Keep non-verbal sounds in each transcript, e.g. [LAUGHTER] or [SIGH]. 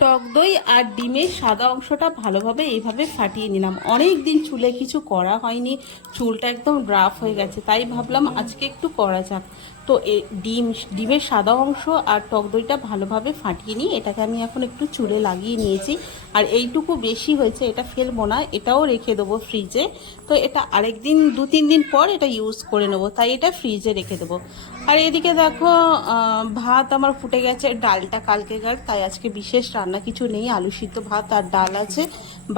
টক দই আর ডিমের সাদা অংশটা ভালোভাবে এইভাবে ফাটিয়ে নিলাম। অনেক দিন চুলে কিছু করা হয়নি, চুলটা একদম রাফ হয়ে গেছে, তাই ভাবলাম আজকে একটু করা যাক। তো এ ডিম, ডিমের সাদা অংশ আর টক দইটা ভালোভাবে ফাটিয়ে নিই এটাকে আমি এখন একটু চুলে লাগিয়ে নিয়েছি। আর এইটুকু বেশি হয়েছে, এটা ফেলব না, এটাও রেখে দেবো ফ্রিজে। তো এটা আরেক দিন দু তিন দিন পর এটা ইউজ করে নেব, তাই এটা ফ্রিজে রেখে দেবো। আর এদিকে দেখো ভাত আমার ফুটে গেছে, ডালটা কালকেকার তাই আজকে বিশেষ রান্না কিছু নেই, আলু সিদ্ধ ভাত আর ডাল আছে।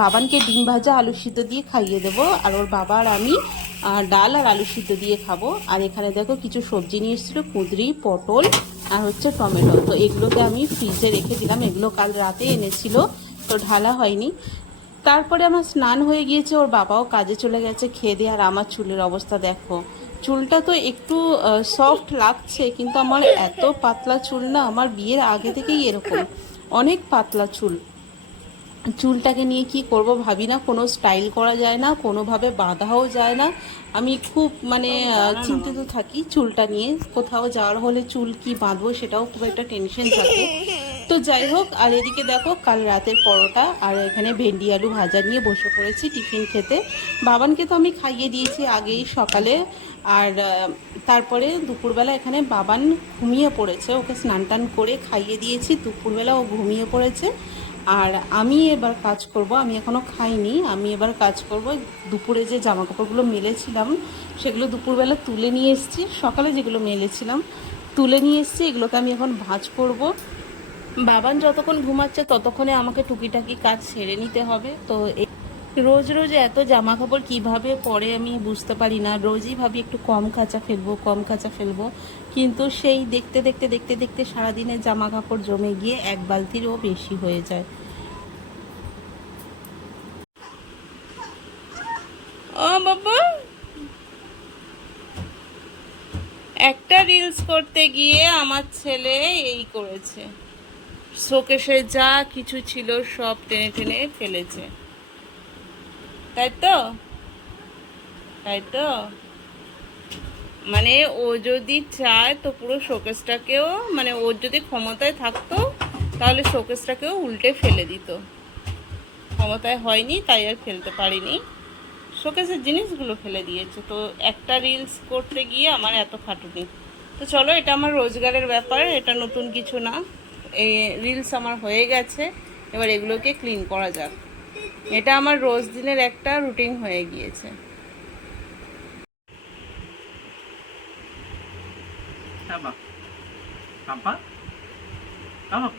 বাবানকে ডিম ভাজা, আলু সিদ্ধ দিয়ে খাইয়ে দেবো, আর ওর বাবা আর আমি ডাল আর আলু সিদ্ধ দিয়ে খাব। আর এখানে দেখো কিছু সবজি নিয়ে এসেছিল কুঁদরি, পটল আর হচ্ছে টমেটো। তো এগুলোকে আমি ফ্রিজে রেখে দিলাম। এগুলো কাল রাতে এনেছিল, তো ঢালা হয়নি। তারপরে আমার স্নান হয়ে গিয়েছে, ওর বাবাও কাজে চলে গেছে খেয়ে দিয়ে। আর আমার চুলের অবস্থা দেখো, চুলটা তো একটু সফট লাগছে, কিন্তু আমার এত পাতলা চুল না, আমার বিয়ের আগে থেকেই এরকম। অনেক পাতলা চুল। চুলটাকে নিয়ে কি করব ভাবি না কোনো স্টাইল করা যায় না কোনোভাবে বাঁধাও যায় না। আমি খুব মানে চিন্তিত থাকি চুলটা নিয়ে কোথাও যাওয়ার হলে চুল কি বাঁধবো সেটাও খুব একটা টেনশন থাকে। তো যাই হোক আর এদিকে দেখো কাল রাতের পরোটা আর এখানে ভেন্ডি আলু ভাজা নিয়ে বসে পড়েছি টিফিন খেতে। বাবানকে তো আমি খাইয়ে দিয়েছি আগেই সকালে আর তারপরে দুপুরবেলা এখানে বাবান ঘুমিয়ে পড়েছে। ওকে স্নান টান করে খাইয়ে দিয়েছি দুপুরবেলা ও ঘুমিয়ে পড়েছে। আর আমি এবার কাজ করব, আমি এখনও খাইনি, আমি এবার কাজ করব। দুপুরে যে জামা কাপড়গুলো মেলেছিলাম, সেগুলো দুপুরবেলা তুলে নিয়ে এসেছি। সকালে যেগুলো মেলেছিলাম, তুলে নিয়ে এসেছি, এগুলোকে আমি এখন ভাঁজ করব। বাবান যতক্ষণ ঘুমাচ্ছে, ততক্ষণে আমাকে টুকিটাকি কাজ সেরে নিতে হবে। তো রোজ রোজ এত জামা কাপড় কীভাবে পরে আমি বুঝতে পারি না। রোজই ভাবি একটু কম কাঁচা ফেলব, কম কাঁচা ফেলব। কিন্তু সেই দেখতে দেখতে দেখতে দেখতে সারাদিনের জামা কাপড় জমে গিয়ে এক বালতিরও বেশি হয়ে যায়। ও বাবা! একটা রিলস করতে গিয়ে আমার ছেলে এই করেছে। শোকেশে যা কিছু ছিল সব টেনে টেনে ফেলেছে। তাই তো তাই তো মানে ও যদি চায় তো পুরো শোকেসটাকেও মানে ওর যদি ক্ষমতায় থাকতো, তাহলে শোকেসটাকেও উল্টে ফেলে দিত। ক্ষমতায় হয়নি, তাই আর ফেলতে পারিনি। শোকেসের জিনিসগুলো ফেলে দিয়েছে। তো একটা রিলস করতে গিয়ে আমার এত খাটুনি। তো চলো, এটা আমার রোজগারের ব্যাপার, এটা নতুন কিছু না। এই রিলস আমার হয়ে গেছে। এবার এগুলোকে ক্লিন করা যাক। এটা আমার রোজ দিনের একটা রুটিন হয়ে গিয়েছে। Apa? Apa?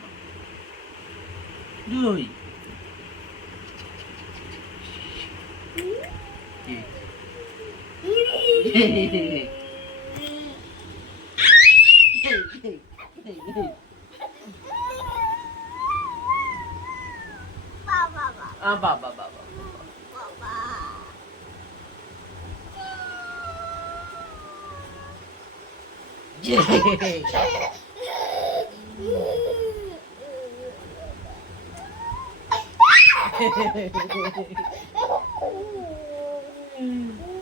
Ah, baba, baba. Baba. [LAUGHS] Yay!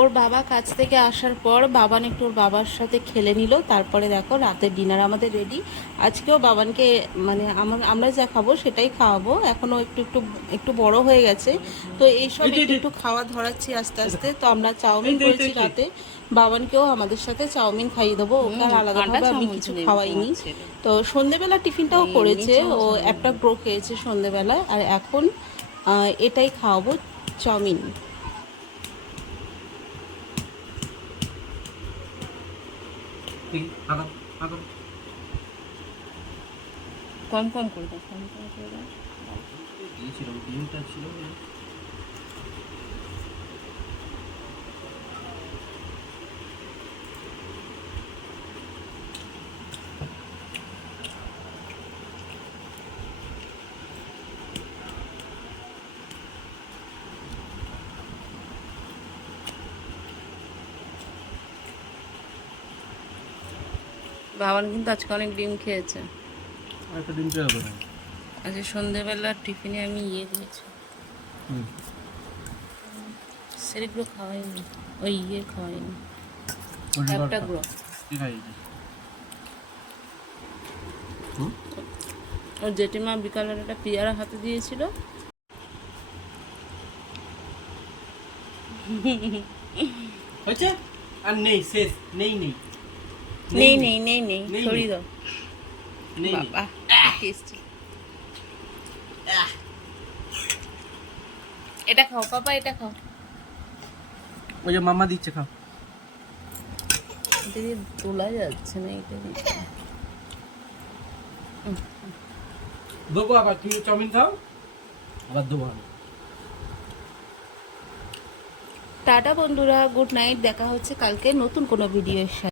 ওর বাবা কাজ থেকে আসার পর বাবান একটু ওর বাবার সাথে খেলে নিল। তারপরে দেখো রাতের ডিনার আমাদের রেডি আজকেও বাবানকে মানে আমার আমরা যা খাব সেটাই খাওয়াবো। এখনও একটু একটু একটু বড় হয়ে গেছে। তো এইসব একটু একটু খাওয়া ধরাচ্ছি আস্তে আস্তে। তো আমরা চাউমিন করেছি রাতে। বাবানকেও আমাদের সাথে চাউমিন খাইয়ে দেবো। ওকে আলাদাভাবে আমি কিছু খাওয়াইনি। তো সন্ধেবেলা টিফিনটাও করেছে। ও একটা গ্রো খেয়েছে সন্ধেবেলায়। আর এখন এটাই খাওয়াবো চাউমিন ঠিক আগা আগা কম কম করে দাও কম কম করে দাও। দিয়েছিলাম ডিমটা ছিল বাবান কিন্তু আজকে অনেক ডিম খেয়েছে। একটা ডিম পেয়ে হবে আজকে সন্ধেবেলা টিফিনে আমি ইয়ে দিয়েছি। সেগুলো খাওয়াইনি ওই ইয়ে খাওয়াইনি। একটা। গ্রো ওর জেঠিমা বিকালের একটা পেয়ারা হাতে দিয়েছিল। হয়েছে? আর নেই শেষ নেই নেই। নেই নেই নেই নেই। সরিয়ে দাও। বাবা টেস্টি এটা খাও পাপা এটা খাও। ওই যে মামা দিচ্ছে খাও। দিয়ে তোলা যাচ্ছে না এটা দেবো আবার তুমি চাউমিন খাও আবার দেবো আমি। টাটা বন্ধুরা গুড নাইট দেখা হচ্ছে কালকে নতুন কোনো ভিডিওর সাথে।